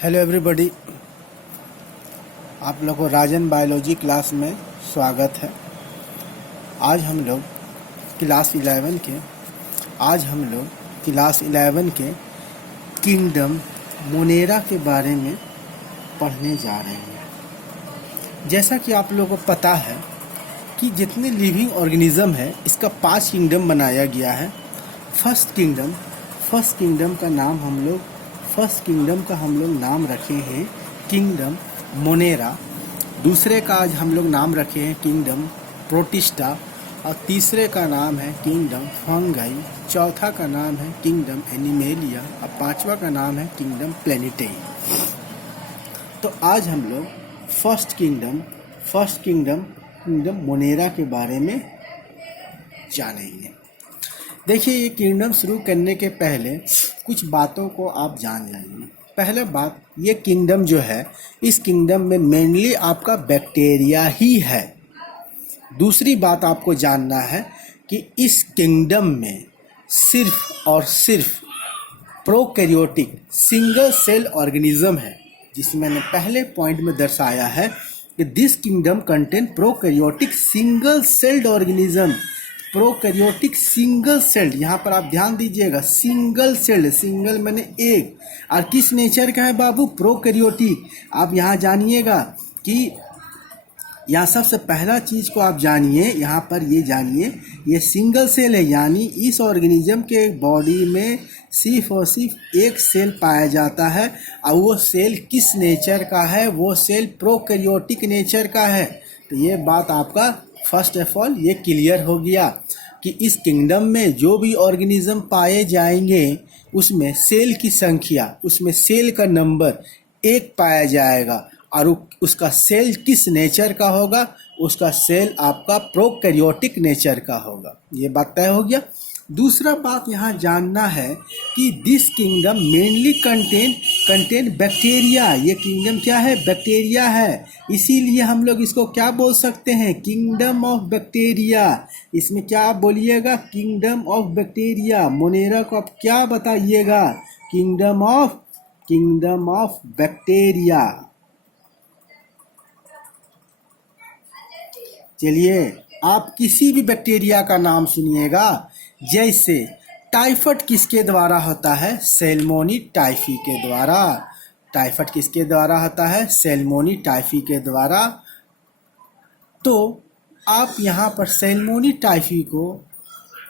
Hello everybody, आप लोग को राजन बायोलॉजी क्लास में स्वागत है। आज हम लोग क्लास 11 के किंगडम मोनेरा के बारे में पढ़ने जा रहे हैं। जैसा कि आप लोगों को पता है कि जितने लिविंग ऑर्गेनिज्म है इसका 5 किंगडम बनाया गया है। फर्स्ट किंगडम का हम लोग नाम रखे हैं किंगडम मोनेरा। दूसरे का आज हम लोग नाम रखे हैं किंगडम प्रोटिस्टा और तीसरे का नाम है किंगडम फंगाई। चौथा का नाम है किंगडम एनिमेलिया और पांचवा का नाम है किंगडम प्लेनेटेई। तो आज हम लोग फर्स्ट किंगडम मोनेरा के बारे में जानेंगे। देखिए, ये किंगडम शुरू करने के पहले कुछ बातों को आप जान जाइए। पहला बात, ये किंगडम जो है, इस किंगडम में मेनली आपका बैक्टीरिया ही है। दूसरी बात आपको जानना है कि इस किंगडम में सिर्फ और सिर्फ प्रोकैरियोटिक सिंगल सेल ऑर्गेनिज्म है, जिसमें मैंने पहले पॉइंट में दर्शाया है कि this kingdom contain prokaryotic single celled organism. Prokaryotic single celled, यहाँ पर आप ध्यान दीजिएगा, सिंगल सेल्ड, सिंगल मैंने एक, और किस नेचर का है बाबू? प्रोकैरियोटिक। आप यहाँ जानिएगा कि यहाँ सबसे पहला चीज़ को आप जानिए, यहाँ पर ये जानिए, ये सिंगल सेल है, यानी इस ऑर्गेनिज्म के बॉडी में सिर्फ और सिर्फ एक सेल पाया जाता है, और वो सेल किस नेचर का है? वो सेल प्रोकैरियोटिक नेचर का है। तो ये बात आपका फर्स्ट ऑफ ऑल ये क्लियर हो गया कि इस किंगडम में जो भी ऑर्गेनिज्म पाए जाएंगे उसमें सेल की संख्या, उसमें सेल का नंबर एक पाया जाएगा, और उसका सेल किस नेचर का होगा? उसका सेल आपका प्रोकैरियोटिक नेचर का होगा। ये बात तय हो गया। दूसरा बात यहाँ जानना है कि this kingdom mainly contain bacteria. ये किंगडम क्या है? बैक्टीरिया है। इसीलिए हम लोग इसको क्या बोल सकते हैं? Kingdom of bacteria. इसमें क्या आप बोलिएगा? Kingdom of bacteria. मोनेरा को आप क्या बताइएगा? Kingdom of bacteria. चलिए, आप किसी भी बैक्टीरिया का नाम सुनिएगा, जैसे टाइफाइड किसके द्वारा होता है? सैल्मोनी टाइफी के द्वारा। टाइफाइड किसके द्वारा होता है? सैल्मोनी टाइफी के द्वारा। तो आप यहाँ पर सैल्मोनी टाइफी को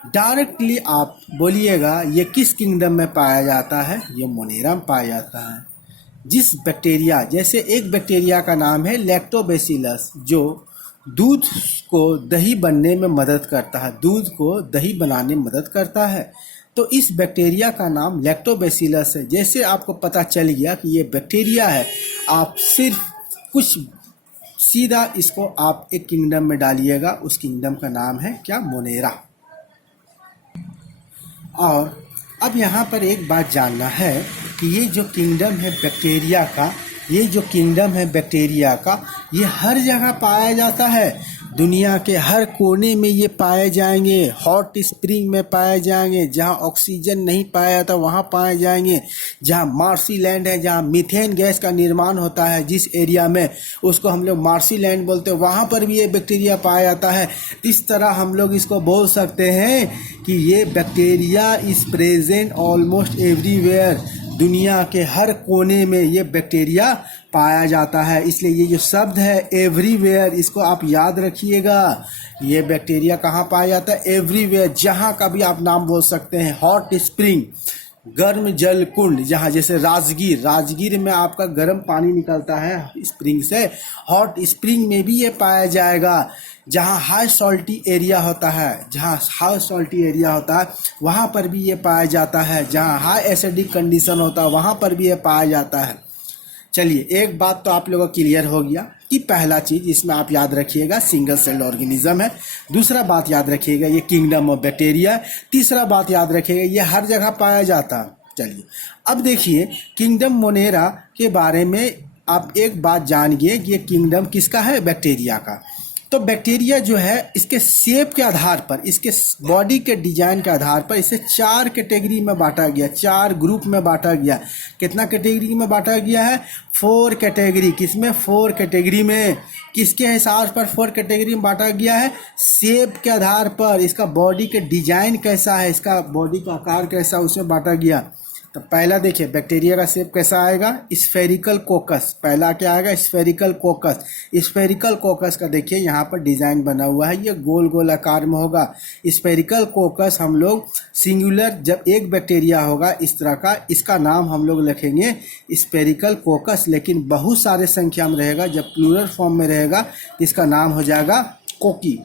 डायरेक्टली आप बोलिएगा ये किस किंगडम में पाया जाता है? ये मोनेरा में पाया जाता है। जिस बैक्टीरिया, जैसे एक बैक्टीरिया का नाम है लैक्टोबैसिलस, जो दूध को दही बनने में मदद करता है, दूध को दही बनाने में मदद करता है। तो इस बैक्टीरिया का नाम लैक्टोबैसिलस है। जैसे आपको पता चल गया कि ये बैक्टीरिया है, आप सिर्फ कुछ सीधा इसको आप एक किंगडम में डालिएगा, उस किंगडम का नाम है क्या? मोनेरा। और अब यहाँ पर एक बात जानना है कि ये जो किंगडम है बैक्टीरिया का, ये हर जगह पाया जाता है। दुनिया के हर कोने में ये पाए जाएंगे। हॉट स्प्रिंग में पाए जाएंगे, जहाँ ऑक्सीजन नहीं पाया जाता वहाँ पाए जाएंगे। जहाँ मार्सी लैंड है, जहाँ मीथेन गैस का निर्माण होता है, जिस एरिया में, उसको हम लोग मार्सी लैंड बोलते हैं, वहाँ पर भी ये बैक्टीरिया पाया जाता है। इस तरह हम लोग इसको बोल सकते हैं कि ये bacteria is present almost everywhere. दुनिया के हर कोने में ये बैक्टीरिया पाया जाता है। इसलिए ये जो शब्द है एवरीवेयर, इसको आप याद रखिएगा। ये बैक्टीरिया कहाँ पाया जाता है? एवरीवेयर। जहाँ का भी आप नाम बोल सकते हैं। हॉट स्प्रिंग, गर्म जल कुंड, जहाँ जैसे राजगीर में आपका गर्म पानी निकलता है स्प्रिंग से, हॉट स्प्रिंग में भी ये पाया जाएगा। जहाँ हाई सॉल्टी एरिया होता है, वहाँ पर भी ये पाया जाता है। जहाँ हाई एसिडिक कंडीशन होता है, वहाँ पर भी ये पाया जाता है। चलिए, एक बात तो आप लोगों को क्लियर हो गया कि पहला चीज़ इसमें आप याद रखिएगा सिंगल सेल ऑर्गेनिज्म है। दूसरा बात याद रखिएगा ये किंगडम ऑफ बैक्टीरिया। तीसरा बात याद रखिएगा ये हर जगह पाया जाता है। चलिए, अब देखिए किंगडम मोनेरा के बारे में आप एक बात जानिए कि ये किंगडम किसका है? बैक्टीरिया का। तो बैक्टीरिया जो है इसके शेप के आधार पर, इसके बॉडी के डिजाइन के आधार पर इसे 4 कैटेगरी में बांटा गया, 4 ग्रुप में बांटा गया। कितना कैटेगरी में बांटा गया है? 4 कैटेगरी। किसमें? 4 कैटेगरी में। किसके हिसाब पर 4 कैटेगरी में बांटा गया है? शेप के आधार पर, इसका बॉडी के डिजाइन कैसा है, इसका बॉडी का आकार कैसा, उसमें बांटा गया। तो पहला देखिए बैक्टीरिया का शेप कैसा आएगा? स्फेरिकल कोकस। पहला क्या आएगा? स्फेरिकल कोकस। स्फेरिकल कोकस का देखिए यहाँ पर डिजाइन बना हुआ है, ये गोल गोल आकार में होगा। स्फेरिकल कोकस हम लोग सिंगुलर, जब एक बैक्टीरिया होगा इस तरह का, इसका नाम हम लोग लिखेंगे स्फेरिकल कोकस। लेकिन बहुत सारे संख्या में रहेगा, जब प्लूरल फॉर्म में रहेगा तो इसका नाम हो जाएगा कोकी।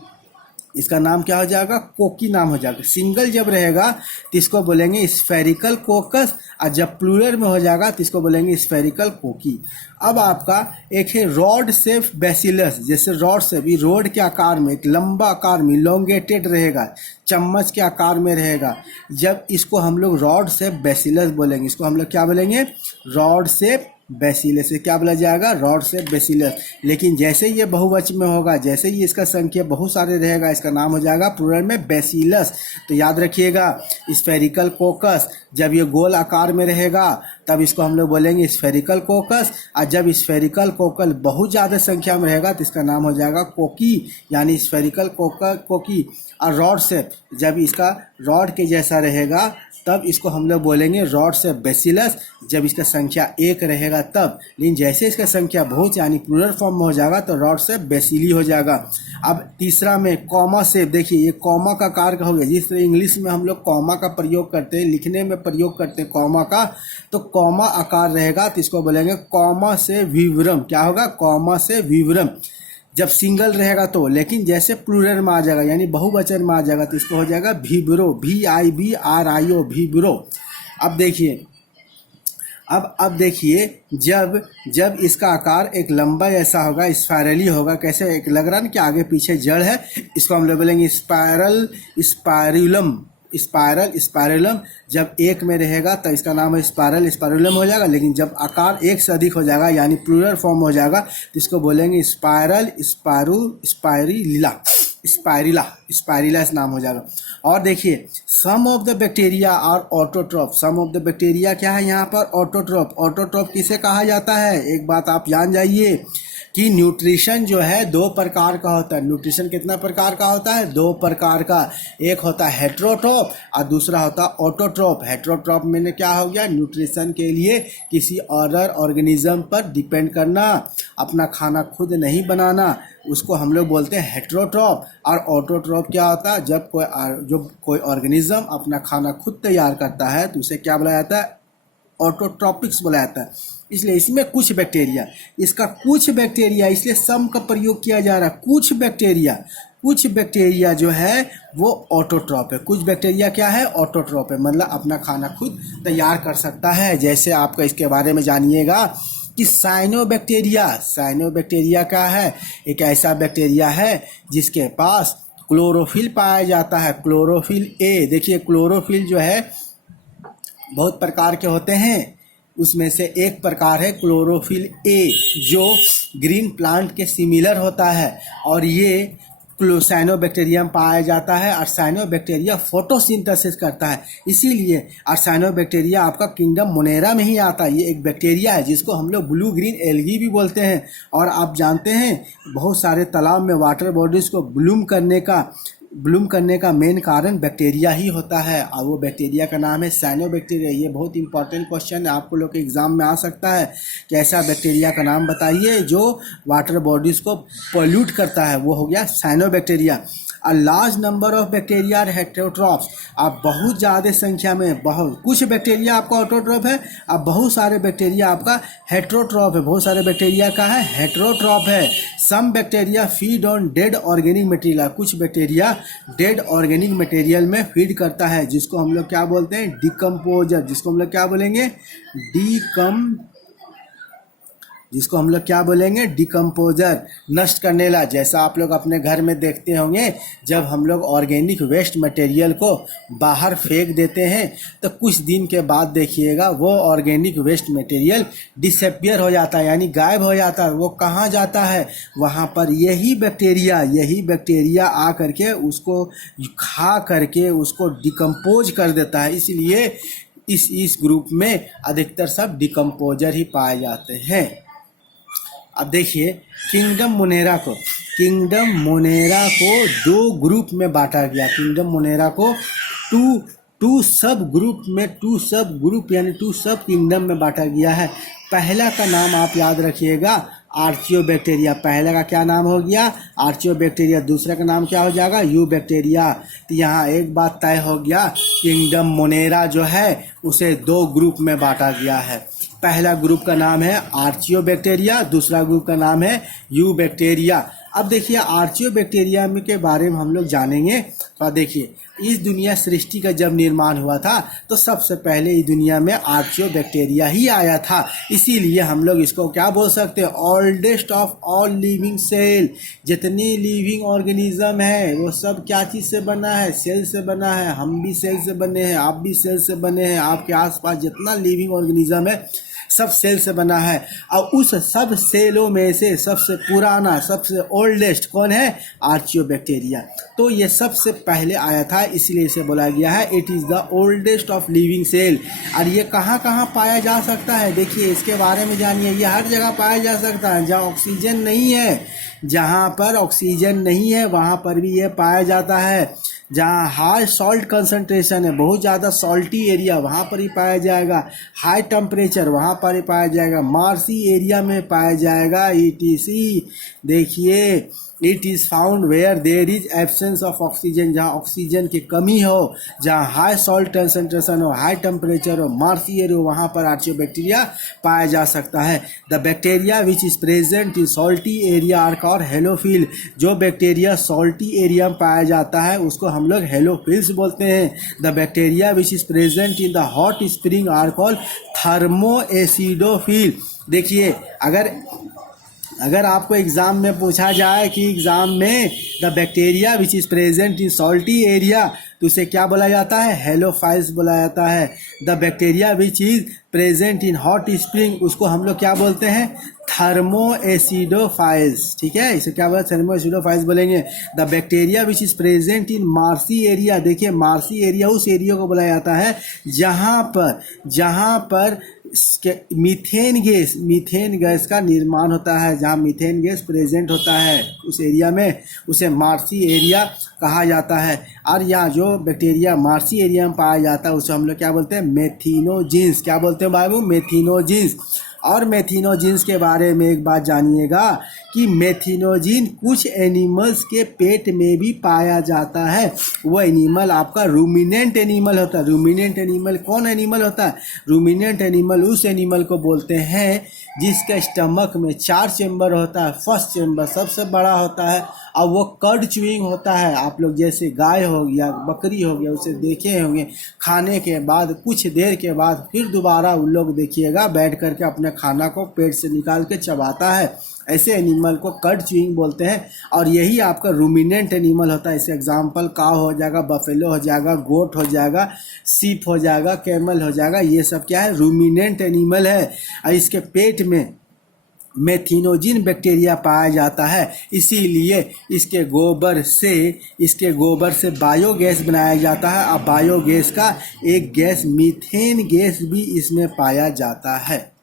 इसका नाम क्या हो जाएगा? कोकी नाम हो जाएगा। सिंगल जब रहेगा तो इसको बोलेंगे स्फेरिकल कोकस, और जब प्लूरल में हो जाएगा तो इसको बोलेंगे स्फेरिकल कोकी। अब आपका एक है रॉड शेप बैसिलस। जैसे रॉड शेप, ये रोड के आकार में, एक लंबा आकार में, इलोंगेटेड रहेगा, चम्मच के आकार में रहेगा। जब इसको हम लोग रॉड शेप बैसिलस बोलेंगे, इसको हम लोग क्या बोलेंगे? Rod shape bacillus. से क्या बोला जाएगा? Rod shape bacillus. लेकिन जैसे ये बहुवचन में होगा, जैसे ही इसका संख्या बहुत सारे रहेगा, इसका नाम हो जाएगा प्लूरल में बैसिलस। तो याद रखिएगा स्फेरिकल कोकस, जब ये गोल आकार में रहेगा तब इसको हम लोग बोलेंगे स्फेरिकल कोकस, और जब स्फेरिकल कोकल बहुत ज़्यादा संख्या में रहेगा तो इसका नाम हो जाएगा कोकी, यानी स्फेरिकल कोकी। और रॉड शेप, जब इसका रॉड के जैसा रहेगा तब इसको हम लोग बोलेंगे रॉड शेप बैसिलस, जब इसका संख्या 1 रहेगा तब। लेकिन जैसे इसका संख्या बहुत यानी प्लूरल फॉर्म में हो जाएगा तो रॉड शेप बैसिली हो जाएगा। अब तीसरा में कॉमा शेप, देखिए ये कॉमा का आकार का हो गया। जिस तरह इंग्लिश में हम लोग कॉमा का प्रयोग करते हैं, लिखने में प्रयोग करते हैं कॉमा का, तो कॉमा आकार रहेगा तो इसको बोलेंगे कॉमा से विवरम। क्या होगा? कॉमा से विवरम। जब सिंगल रहेगा तो, लेकिन जैसे प्लूरल में आ जाएगा यानी बहुवचन में आ जाएगा तो इसको हो जाएगा विब्रो, VIBRIO, विब्रो। अब देखिए, अब देखिए जब इसका आकार एक लंबा ऐसा होगा, स्पायरली होगा। कैसे? एक लग रहा है ना कि आगे पीछे जड़ है, इसको हम लोग बोलेंगे स्पायरल, स्पायरुलम, स्पायरलम। जब 1 में रहेगा तो इसका नाम है स्पायरल, स्पायरुलम हो जाएगा। लेकिन जब आकार 1 से अधिक हो जाएगा यानी प्लूरल फॉर्म हो जाएगा तो इसको बोलेंगे स्पायरल, स्पायरिला इस नाम हो जाएगा। और देखिए some of the bacteria are autotroph. Some of the bacteria क्या है यहाँ पर? ऑटोट्रॉफ। ऑटोट्रॉफ किसे कहा जाता है? एक बात आप जान जाइए कि न्यूट्रिशन जो है 2 प्रकार का होता है। न्यूट्रिशन कितना प्रकार का होता है? 2 प्रकार का। एक होता है हेट्रोट्रॉफ और दूसरा होता है ऑटोट्रॉफ। हेट्रोट्रॉफ में क्या हो गया? न्यूट्रिशन के लिए किसी अदर ऑर्गेनिज्म पर डिपेंड करना, अपना खाना खुद नहीं बनाना, उसको हम लोग बोलते हैं हेट्रोट्रॉफ। और ऑटोट्रॉफ क्या होता है? जब कोई ऑर्गेनिज्म अपना खाना खुद तैयार करता है तो उसे क्या बोला जाता है? ऑटोट्रॉपिक्स बोला जाता है। इसलिए इसमें कुछ बैक्टीरिया, इसलिए सम का प्रयोग किया जा रहा है। कुछ बैक्टीरिया जो है वो ऑटोट्रॉप है। कुछ बैक्टीरिया क्या है? ऑटोट्रॉप है, मतलब अपना खाना खुद तैयार कर सकता है। जैसे आपका इसके बारे में जानिएगा कि साइनोबैक्टीरिया क्या है? एक ऐसा बैक्टीरिया है जिसके पास क्लोरोफिल पाया जाता है, क्लोरोफिल ए। देखिए क्लोरोफिल जो है बहुत प्रकार के होते हैं, उसमें से एक प्रकार है क्लोरोफिल ए जो ग्रीन प्लांट के सिमिलर होता है, और ये साइनोबैक्टीरिया में पाया जाता है। और साइनोबैक्टीरिया फोटोसिंथेसिस करता है, इसीलिए। और साइनोबैक्टीरिया आपका किंगडम मोनेरा में ही आता है। ये एक बैक्टीरिया है जिसको हम लोग ब्लू ग्रीन एल्गी भी बोलते हैं। और आप जानते हैं बहुत सारे तालाब में वाटर बॉडीज़ को ब्लूम करने का मेन कारण बैक्टीरिया ही होता है, और वो बैक्टीरिया का नाम है साइनोबैक्टीरिया। ये बहुत इंपॉर्टेंट क्वेश्चन है, आपको लोग के एग्जाम में आ सकता है कि ऐसा बैक्टीरिया का नाम बताइए जो वाटर बॉडीज़ को पोल्यूट करता है, वो हो गया cyanobacteria. A large number of bacteria are heterotrophs. अब बहुत ज़्यादा संख्या में कुछ बैक्टीरिया आपका ऑटोट्रॉप है, अब बहुत सारे बैक्टीरिया आपका हेट्रोट्रॉप है। बहुत सारे बैक्टीरिया का है हेट्रोट्रॉप है। Some bacteria feed on dead organic material. कुछ बैक्टीरिया डेड ऑर्गेनिक मटेरियल में फीड करता है, जिसको हम लोग क्या बोलते हैं? डिकम्पोजर। जिसको हम लोग क्या बोलेंगे? जिसको हम लोग क्या बोलेंगे, डिकम्पोजर, नष्ट करने वाला। जैसा आप लोग अपने घर में देखते होंगे, जब हम लोग ऑर्गेनिक वेस्ट मटेरियल को बाहर फेंक देते हैं तो कुछ दिन के बाद देखिएगा वो ऑर्गेनिक वेस्ट मटेरियल डिसअपियर हो जाता है, यानी गायब हो जाता है। वो कहाँ जाता है, वहाँ पर यही बैक्टीरिया आ करके उसको खा करके उसको डिकम्पोज कर देता है। इसलिए इस ग्रुप में अधिकतर सब डिकम्पोजर ही पाए जाते हैं। अब देखिए किंगडम मोनेरा को दो ग्रुप में बांटा गया। किंगडम मोनेरा को टू सब ग्रुप यानी टू सब किंगडम में बांटा गया है। पहला का नाम आप याद रखिएगा, आर्चियोबैक्टीरिया। पहला का क्या नाम हो गया, आर्चियोबैक्टीरिया। दूसरा का नाम क्या हो जाएगा, यूबैक्टीरिया। तो यहाँ एक बात तय हो गया, किंगडम मोनेरा जो है उसे दो ग्रुप में बांटा गया है। पहला ग्रुप का नाम है आर्चियोबैक्टीरिया, दूसरा ग्रुप का नाम है यूबैक्टीरिया। अब देखिए आर्चियोबैक्टीरिया के बारे में हम लोग जानेंगे। तो देखिए इस दुनिया सृष्टि का जब निर्माण हुआ था तो सबसे पहले इस दुनिया में आर्चियोबैक्टीरिया ही आया था। इसीलिए हम लोग इसको क्या बोल सकते हैं, oldest of all living cell. जितनी लिविंग ऑर्गेनिज्म है वो सब क्या चीज़ से बना है, सेल से बना है। हम भी सेल से बने हैं, आप भी सेल से बने हैं। आपके आसपास जितना लिविंग ऑर्गेनिज्म है सब सेल से बना है। और उस सब सेलों में से सबसे पुराना, सबसे ओल्डेस्ट कौन है, आर्चियोबैक्टीरिया। तो ये सबसे पहले आया था, इसलिए इसे बोला गया है it is the oldest of living cell. और ये कहाँ कहाँ पाया जा सकता है, देखिए इसके बारे में जानिए। ये हर जगह पाया जा सकता है जहाँ ऑक्सीजन नहीं है। जहाँ पर ऑक्सीजन नहीं है वहाँ पर भी ये पाया जाता है। जहाँ हाई सॉल्ट कंसंट्रेशन है, बहुत ज़्यादा सॉल्टी एरिया, वहाँ पर ही पाया जाएगा। हाई टेम्परेचर वहाँ पर ही पाया जाएगा। मार्सी एरिया में पाया जाएगा। ETC देखिए, it is found where there is absence of oxygen, जहाँ ऑक्सीजन की कमी हो, जहाँ हाई सॉल्ट कंसंट्रेशन हो, हाई टेम्परेचर हो, मार्सी एरिया हो, वहाँ पर आर्चियोबैक्टीरिया पाया जा सकता है। The bacteria which is present in salty area are called halophile. जो बैक्टीरिया सॉल्टी एरिया में पाया जाता है उसको हम लोग हेलोफिल्स बोलते हैं। The bacteria which is present in the hot spring are called thermoacidophile. देखिए अगर आपको एग्ज़ाम में पूछा जाए कि एग्ज़ाम में the bacteria which is present in salty area, तो उसे क्या बोला जाता है, हेलोफाइल्स बोला जाता है। The bacteria which is present in hot spring, उसको हम लोग क्या बोलते हैं, थर्मोएसिडोफाइल्स। ठीक है, इसे क्या बोला, थर्मोएसिडोफाइल्स बोलेंगे। The bacteria which is present in marshy area, देखिए मार्सी एरिया उस एरिया को बोला जाता है जहाँ पर मीथेन गैस का निर्माण होता है। जहाँ मीथेन गैस प्रेजेंट होता है उस एरिया में उसे मार्सी एरिया कहा जाता है। और यहाँ जो बैक्टीरिया मार्सी एरिया में पाया जाता है उसे हम लोग क्या बोलते हैं, मेथिनोजिन्स। क्या बोलते हैं बाबू, मेथिनोजिन्स। और मेथिनोजिन्स के बारे में एक बात जानिएगा कि मेथिनोजिन कुछ एनिमल्स के पेट में भी पाया जाता है। वो एनिमल आपका रूमिनेंट एनिमल होता है। रूमिनेंट एनिमल कौन एनिमल होता है, रूमिनेंट एनिमल उस एनिमल को बोलते हैं जिसका स्टमक में 4 चेम्बर होता है। फर्स्ट चेम्बर सबसे बड़ा होता है और वो कर्ड च्यूइंग होता है। आप लोग जैसे गाय हो गया, बकरी हो गया, उसे देखे होंगे खाने के बाद कुछ देर के बाद फिर दोबारा उन लोग देखिएगा बैठ करके अपने खाना को पेट से निकाल के चबाता है। ऐसे एनिमल को कर्ड च्यूइंग बोलते हैं और यही आपका रूमिनेंट एनिमल होता है। इसे एग्जांपल काव हो जाएगा, बफेलो हो जाएगा, गोट हो जाएगा, सीप हो जाएगा, कैमल हो जाएगा। ये सब क्या है, रूमिनेंट एनिमल है। और इसके पेट में मेथिनोजिन बैक्टीरिया पाया जाता है। इसीलिए इसके गोबर से बायोगैस बनाया जाता है और बायोगैस का एक गैस मीथेन गैस भी इसमें पाया जाता है।